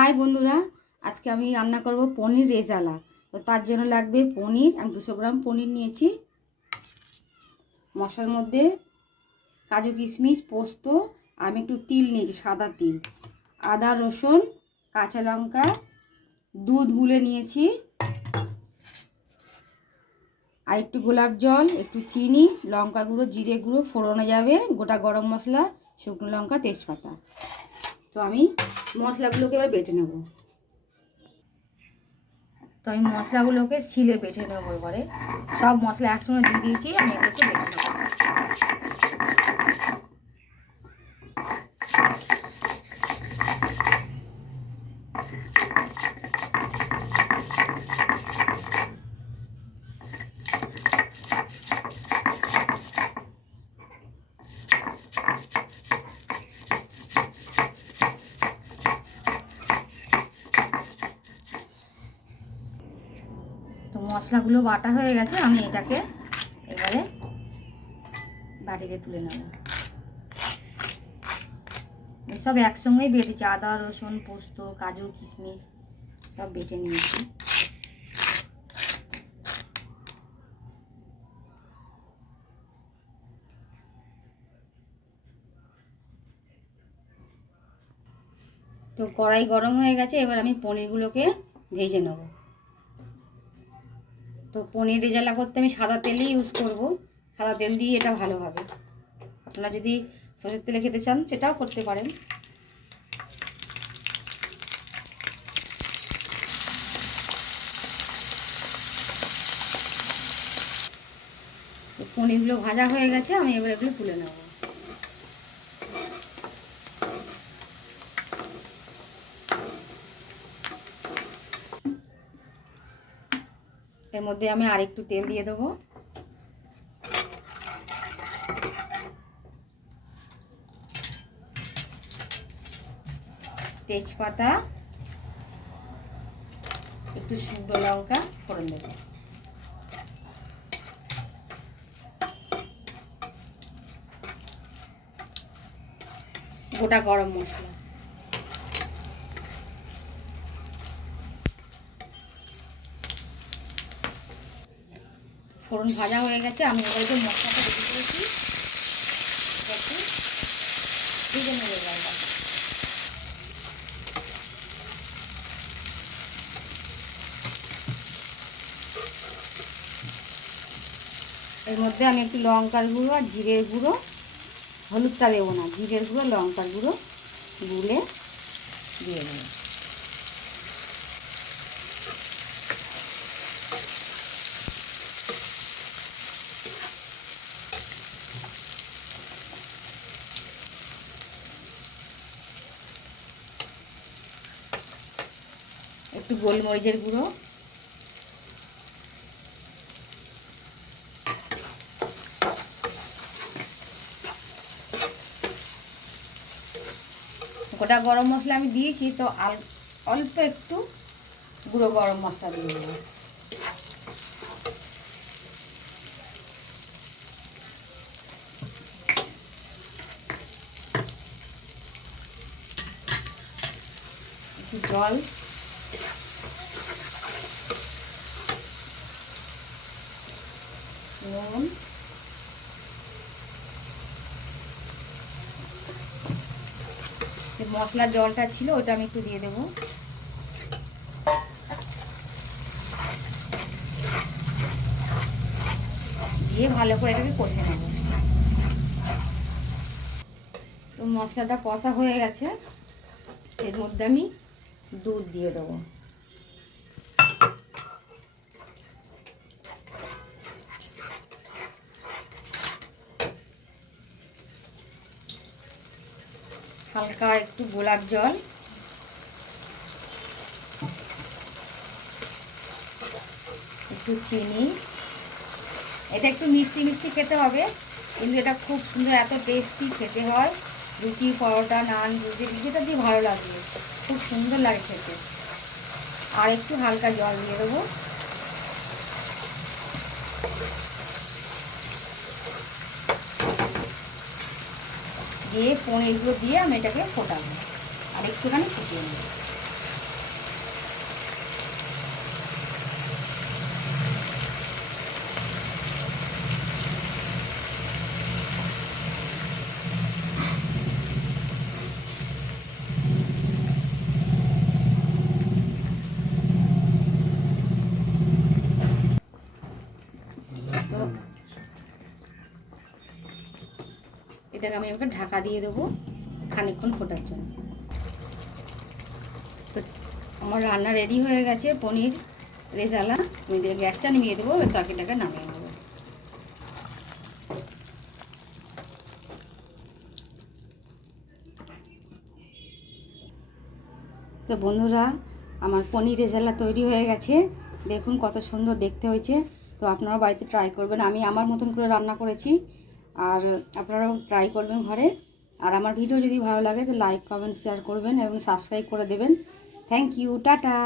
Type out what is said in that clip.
High বন্ধুরা, আজকে আমি রান্না করব পনির রেজালা। তো তার জন্য লাগবে পনির। আমি 200 গ্রাম পনির নিয়েছি। মশলার মধ্যে কাজু কিশমিশ পোস্ত, আমি একটু তিল নিয়েছি, সাদা তিল, আদা রসুন কাঁচা লঙ্কা, দুধ গুলে নিয়েছি, আর একটু গোলাপ জল, একটু চিনি, লঙ্কা গুঁড়ো, জিরে গুঁড়ো, ফোড়নে যাবে গোটা গরম মশলা, শুকনো লঙ্কা, তেজপাতা। তো আমি মশলাগুলোকে এবার বেটে নেব। তো আমি মশলাগুলোকে শিলে বেটে নেব। এবারে সব মশলা একসঙ্গে দিয়ে দিয়েছি, আমি এগুলোকে বেটে নেব। তো মশলাগুলো বাটা হয়ে গেছে, আমি এটাকে এবারে বাটিতে তুলে নেব। সব একসঙ্গেই বেটেছি, আদা রসুন পোস্ত কাজু কিশমিশ সব বেটে নিয়েছি। তো কড়াই গরম হয়ে গেছে, এবার আমি পনিরগুলোকে ভেজে নেব। তো পনির রেজালা করতে আমি সাদা তেলই ইউজ করব। সাদা তেল দিয়ে এটা ভালো হবে। আপনারা যদি সরষের তেলে খেতে চান সেটাও করতে পারেন। তো পনিরগুলো ভাজা হয়ে গেছে, আমি এবার এগুলো তুলে নেব। এর মধ্যে আমি আরেকটু তেল দিয়ে দেবো। তেজপাতা, একটু শুকনো লঙ্কা ফোড়ন দেব, গোটা গরম মশলা, ফোড়ন ভাজা হয়ে গেছে, আমি এবার যে মশলাটা রেডি করেছি একটু ভেজে নেব। এবার এর মধ্যে আমি একটু লঙ্কার গুঁড়ো আর জিরের গুঁড়ো, হলুদটা দেবো না, জিরের গুঁড়ো লঙ্কার গুঁড়ো গুলে দিয়ে দেবো। একটু গোলমরিচের গুঁড়ো, গোটা গরম মশলা আমি দিয়েছি, তো অল্প একটু গুঁড়ো গরম মশলা দিয়ে দেবো। একটু জল, নুন, মশলার জলটা ছিল ওটা আমি একটু দিয়ে দেবো। দিয়ে ভালো করে এটাকে কষে নেব। তো মশলাটা কষা হয়ে গেছে, এর মধ্যে আমি দুধ দিয়ে দেবো। হালকা একটু গোলাপ জল, একটু চিনি। এটা একটু মিষ্টি মিষ্টি খেতে হবে, কিন্তু এটা খুব সুন্দর, এত টেস্টি খেতে হয়। রুটি পরোটা নান যেটা দিয়ে ভালো লাগবে, খুব সুন্দর লাগে খেতে। আর একটু হালকা জল দিয়ে দেবো। দিয়ে পনিরগুলো দিয়ে আমি এটাকে ফোটাবো আর একটুখানি ফুটিয়ে নেব। এটাকে আমি আমাকে ঢাকা দিয়ে দেবো খানিকক্ষণ ফোটার জন্য। তো আমার রান্না রেডি হয়ে গেছে, পনির রেজালা। আমি গ্যাসটা নামিয়ে দেবো, তরকারিটাকে নামিয়ে নেবো। তো বন্ধুরা, আমার পনির রেজালা তৈরি হয়ে গেছে। দেখুন কত সুন্দর দেখতে হয়েছে। তো আপনারা বাড়িতে ট্রাই করবেন, আমি আমার মতন করে রান্না করেছি, আর আপনারাও ট্রাই করবেন ঘরে। আর আমার ভিডিও যদি ভালো লাগে তো লাইক কমেন্ট শেয়ার করবেন এবং সাবস্ক্রাইব করে দেবেন। Thank you, tata.